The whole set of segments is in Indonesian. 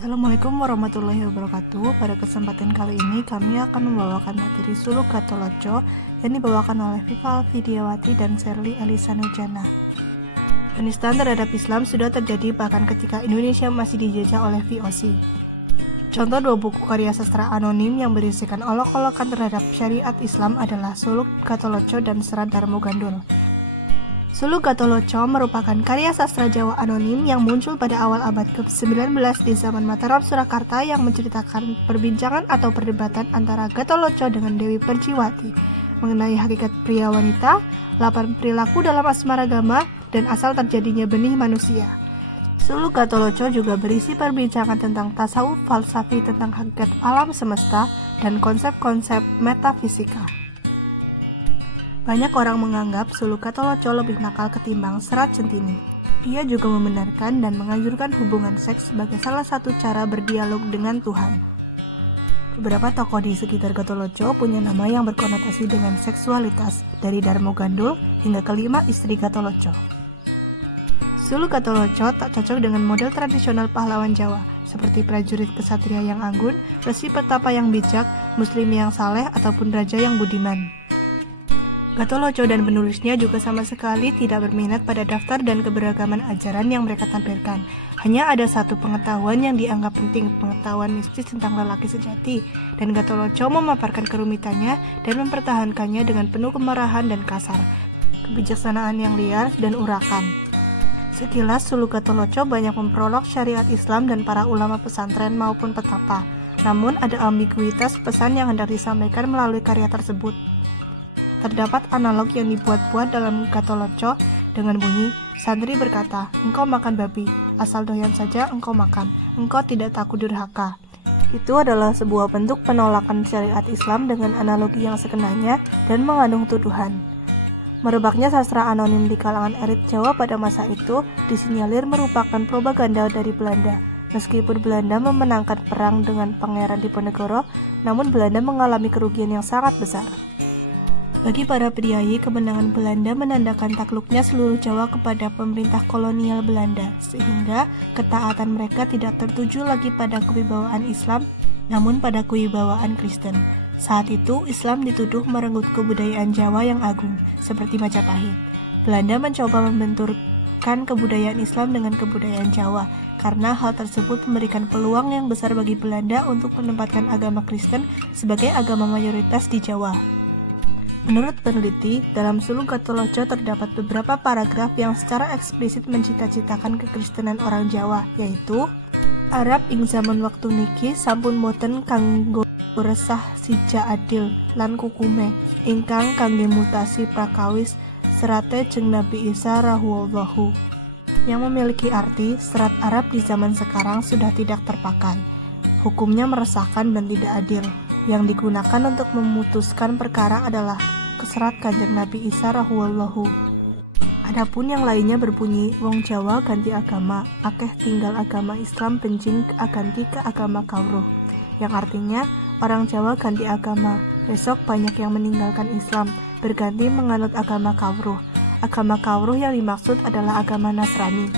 Assalamualaikum warahmatullahi wabarakatuh. Pada kesempatan kali ini kami akan membawakan materi Suluk Gatholoco yang dibawakan oleh Viva Alfidiawati dan Sherly Elisa Nurjana. Penistaan terhadap Islam sudah terjadi bahkan ketika Indonesia masih dijajah oleh VOC. Contoh dua buku karya sastra anonim yang berisikan olok-olokan terhadap syariat Islam adalah Suluk Gatholoco dan Serat Darmo Gandul. Suluk Gatholoco merupakan karya sastra Jawa anonim yang muncul pada awal abad ke-19 di zaman Mataram Surakarta yang menceritakan perbincangan atau perdebatan antara Gatholoco dengan Dewi Perciwati mengenai hakikat pria wanita, 8 perilaku dalam asmaragama, dan asal terjadinya benih manusia. Suluk Gatholoco juga berisi perbincangan tentang tasawuf falsafi tentang hakikat alam semesta dan konsep-konsep metafisika. Banyak orang menganggap Suluk Gatholoco lebih nakal ketimbang Serat Centini. Ia juga membenarkan dan menganjurkan hubungan seks sebagai salah satu cara berdialog dengan Tuhan. Beberapa tokoh di sekitar Gatholoco punya nama yang berkonotasi dengan seksualitas, dari Darmo Gandul hingga kelima istri Gatholoco. Suluk Gatholoco tak cocok dengan model tradisional pahlawan Jawa, seperti prajurit kesatria yang anggun, resi petapa yang bijak, muslim yang saleh, ataupun raja yang budiman. Gatholoco dan penulisnya juga sama sekali tidak berminat pada daftar dan keberagaman ajaran yang mereka tampilkan. Hanya ada satu pengetahuan yang dianggap penting, pengetahuan mistis tentang lelaki sejati, dan Gatholoco memaparkan kerumitannya dan mempertahankannya dengan penuh kemarahan dan kasar, kebijaksanaan yang liar dan urakan. Sekilas, Suluk Gatholoco banyak memprolog syariat Islam dan para ulama pesantren maupun petapa. Namun ada ambiguitas pesan yang hendak disampaikan melalui karya tersebut. Terdapat analog yang dibuat-buat dalam Gatholoco dengan bunyi, santri berkata, engkau makan babi, asal doyan saja engkau makan, engkau tidak takut durhaka. Itu adalah sebuah bentuk penolakan syariat Islam dengan analogi yang sekenanya dan mengandung tuduhan. Merebaknya sastra anonim di kalangan elit Jawa pada masa itu disinyalir merupakan propaganda dari Belanda. Meskipun Belanda memenangkan perang dengan Pangeran Diponegoro, namun Belanda mengalami kerugian yang sangat besar. Bagi para priayi, kemenangan Belanda menandakan takluknya seluruh Jawa kepada pemerintah kolonial Belanda, sehingga ketaatan mereka tidak tertuju lagi pada kewibawaan Islam, namun pada kewibawaan Kristen. Saat itu, Islam dituduh merenggut kebudayaan Jawa yang agung, seperti Majapahit. Belanda mencoba membenturkan kebudayaan Islam dengan kebudayaan Jawa, karena hal tersebut memberikan peluang yang besar bagi Belanda untuk menempatkan agama Kristen sebagai agama mayoritas di Jawa. Menurut peneliti, dalam Suluk Gatholoco terdapat beberapa paragraf yang secara eksplisit mencita-citakan kekristenan orang Jawa, yaitu Arab ing zaman waktu niki sampun boten kanggo resah sija adil lan kukume ingkang kangge mutasi prakawis serate jeng Nabi Isa rahuallahu, yang memiliki arti serat Arab di zaman sekarang sudah tidak terpakai. Hukumnya meresahkan dan tidak adil. Yang digunakan untuk memutuskan perkara adalah serat Kanjeng Nabi Isa rahuallahu. Adapun yang lainnya berbunyi, wong Jawa ganti agama, akeh tinggal agama Islam benjing aganti ke agama kawruh, yang artinya orang Jawa ganti agama, besok banyak yang meninggalkan Islam, berganti menganut agama kawruh. Agama kawruh yang dimaksud adalah agama Nasrani.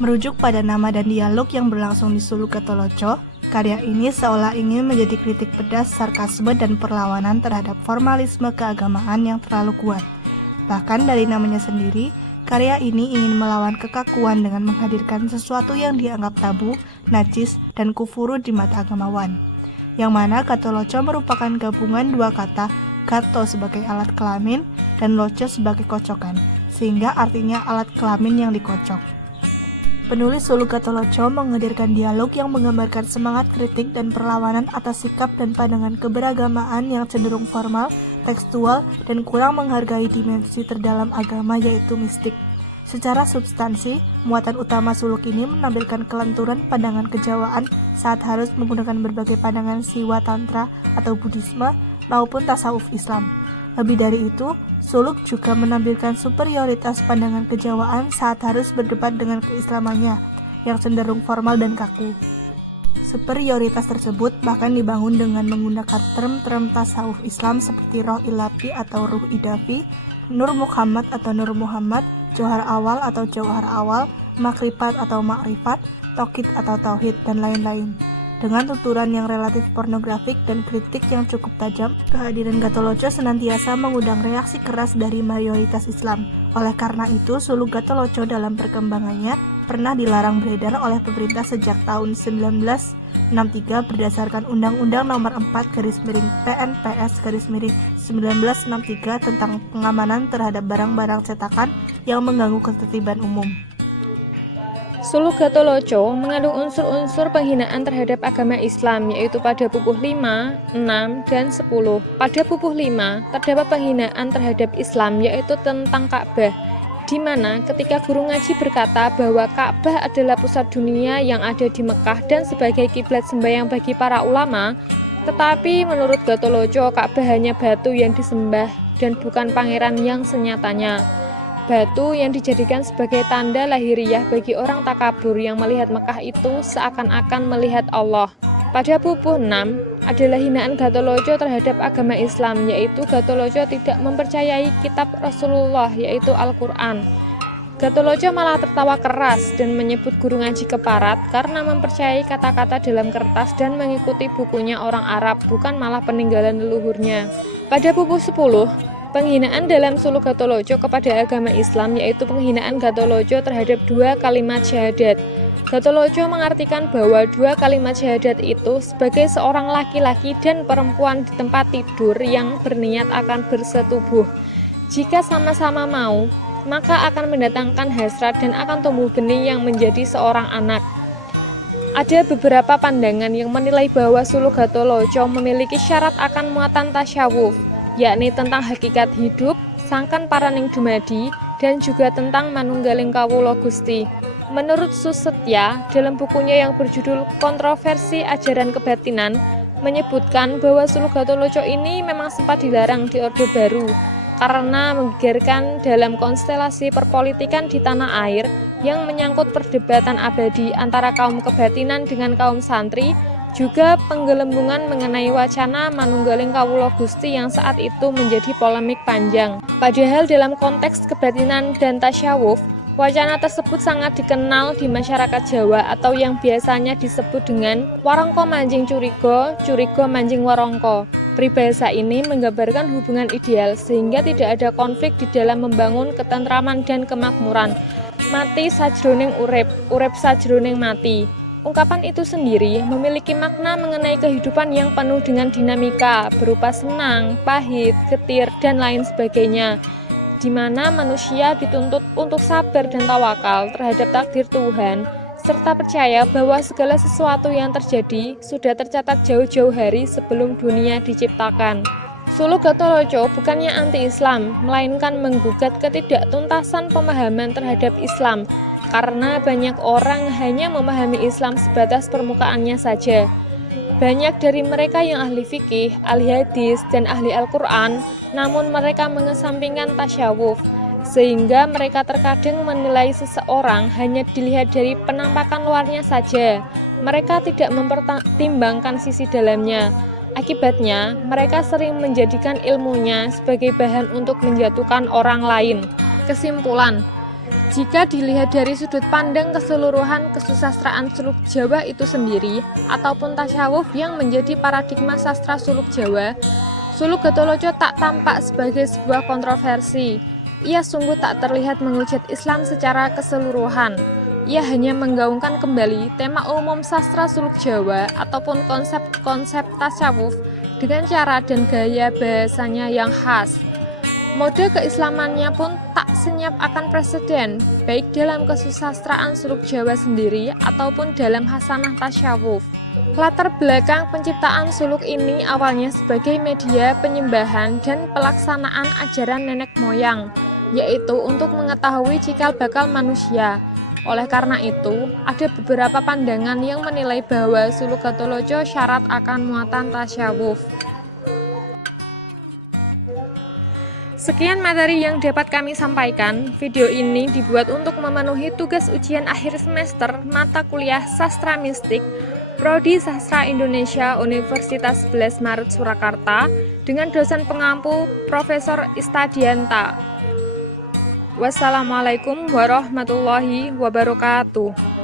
Merujuk pada nama dan dialog yang berlangsung di Suluk Gatholoco, karya ini seolah ingin menjadi kritik pedas, sarkasme, dan perlawanan terhadap formalisme keagamaan yang terlalu kuat. Bahkan dari namanya sendiri, karya ini ingin melawan kekakuan dengan menghadirkan sesuatu yang dianggap tabu, najis, dan kufuru di mata agamawan. Yang mana Gatholoco merupakan gabungan dua kata, gato sebagai alat kelamin dan loco sebagai kocokan, sehingga artinya alat kelamin yang dikocok. Penulis Suluk Gatholoco menghadirkan dialog yang menggambarkan semangat kritik dan perlawanan atas sikap dan pandangan keberagamaan yang cenderung formal, tekstual, dan kurang menghargai dimensi terdalam agama yaitu mistik. Secara substansi, muatan utama suluk ini menampilkan kelenturan pandangan kejawaan saat harus menggunakan berbagai pandangan siwa tantra atau Buddhisme maupun tasawuf Islam. Lebih dari itu, suluk juga menampilkan superioritas pandangan kejawaan saat harus berdebat dengan keislamannya, yang cenderung formal dan kaku. Superioritas tersebut bahkan dibangun dengan menggunakan term-term tasawuf Islam seperti roh ilafi atau ruh idafi, nur Muhammad atau nur Muhammad, johar awal atau jauhar awal, makrifat atau makrifat, tokid atau tauhid, dan lain-lain. Dengan tuturan yang relatif pornografik dan kritik yang cukup tajam, kehadiran Gatholoco senantiasa mengundang reaksi keras dari mayoritas Islam. Oleh karena itu, suluk Gatholoco dalam perkembangannya pernah dilarang beredar oleh pemerintah sejak tahun 1963 berdasarkan Undang-Undang Nomor 4/PNPS/1963 tentang pengamanan terhadap barang-barang cetakan yang mengganggu ketertiban umum. Suluk Gatholoco mengandung unsur-unsur penghinaan terhadap agama Islam, yaitu pada pupuh 5, 6, dan 10. Pada pupuh 5, terdapat penghinaan terhadap Islam, yaitu tentang Ka'bah, di mana ketika guru ngaji berkata bahwa Ka'bah adalah pusat dunia yang ada di Mekah dan sebagai kiblat sembahyang bagi para ulama, tetapi menurut Gatholoco, Ka'bah hanya batu yang disembah dan bukan pangeran yang senyatanya. Batu yang dijadikan sebagai tanda lahiriah bagi orang takabur yang melihat Mekah itu seakan-akan melihat Allah. Pada pupuh 6 adalah hinaan Gatholoco terhadap agama Islam, yaitu Gatholoco tidak mempercayai kitab Rasulullah, yaitu Al-Quran. Gatholoco malah tertawa keras dan menyebut guru ngaji keparat karena mempercayai kata-kata dalam kertas dan mengikuti bukunya orang Arab, bukan malah peninggalan leluhurnya. Pada pupuh 10, penghinaan dalam suluk Gatholoco kepada agama Islam, yaitu penghinaan Gatholoco terhadap 2 kalimat syahadat. Gatholoco mengartikan bahwa 2 kalimat syahadat itu sebagai seorang laki-laki dan perempuan di tempat tidur yang berniat akan bersetubuh. Jika sama-sama mau, maka akan mendatangkan hasrat dan akan tumbuh benih yang menjadi seorang anak. Ada beberapa pandangan yang menilai bahwa suluk Gatholoco memiliki syarat akan muatan tasyawuf, yakni tentang hakikat hidup, sangkan paraning dumadi, dan juga tentang manunggaling kawula Gusti. Menurut Susetya, dalam bukunya yang berjudul Kontroversi Ajaran Kebatinan, menyebutkan bahwa suluk Gatholoco ini memang sempat dilarang di Orde Baru karena menggegerkan dalam konstelasi perpolitikan di tanah air yang menyangkut perdebatan abadi antara kaum kebatinan dengan kaum santri, juga penggelembungan mengenai wacana manunggaling kawula Gusti yang saat itu menjadi polemik panjang. Padahal dalam konteks kebatinan dan tasyawuf, wacana tersebut sangat dikenal di masyarakat Jawa atau yang biasanya disebut dengan warangka manjing curiga, curiga manjing warangka. Peribahasa ini menggambarkan hubungan ideal sehingga tidak ada konflik di dalam membangun ketentraman dan kemakmuran. Mati sajroning urip, urip sajroning mati. Ungkapan itu sendiri memiliki makna mengenai kehidupan yang penuh dengan dinamika berupa senang, pahit, getir, dan lain sebagainya, di mana manusia dituntut untuk sabar dan tawakal terhadap takdir Tuhan, serta percaya bahwa segala sesuatu yang terjadi sudah tercatat jauh-jauh hari sebelum dunia diciptakan. Suluk Gatholoco bukannya anti-Islam, melainkan menggugat ketidaktuntasan pemahaman terhadap Islam, karena banyak orang hanya memahami Islam sebatas permukaannya saja. Banyak dari mereka yang ahli fikih, ahli hadis, dan ahli Al-Quran, namun mereka mengesampingkan tasyawuf, sehingga mereka terkadang menilai seseorang hanya dilihat dari penampakan luarnya saja. Mereka tidak mempertimbangkan sisi dalamnya. Akibatnya, mereka sering menjadikan ilmunya sebagai bahan untuk menjatuhkan orang lain. Kesimpulan, jika dilihat dari sudut pandang keseluruhan kesusastraan suluk Jawa itu sendiri, ataupun tasyawuf yang menjadi paradigma sastra suluk Jawa, suluk Gatholoco tak tampak sebagai sebuah kontroversi. Ia sungguh tak terlihat menghujat Islam secara keseluruhan. Ia hanya menggaungkan kembali tema umum sastra suluk Jawa ataupun konsep-konsep tasyawuf dengan cara dan gaya bahasanya yang khas. Mode keislamannya pun tak senyap akan preseden, baik dalam kesusastraan suluk Jawa sendiri ataupun dalam hasanah tasyawuf. Latar belakang penciptaan suluk ini awalnya sebagai media penyembahan dan pelaksanaan ajaran nenek moyang, yaitu untuk mengetahui cikal bakal manusia. Oleh karena itu, ada beberapa pandangan yang menilai bahwa suluk Gatholoco syarat akan muatan tasyawuf. Sekian materi yang dapat kami sampaikan. Video ini dibuat untuk memenuhi tugas ujian akhir semester mata kuliah Sastra Mistik Prodi Sastra Indonesia Universitas 11 Maret Surakarta dengan dosen pengampu Profesor Istadianta. Wassalamualaikum warahmatullahi wabarakatuh.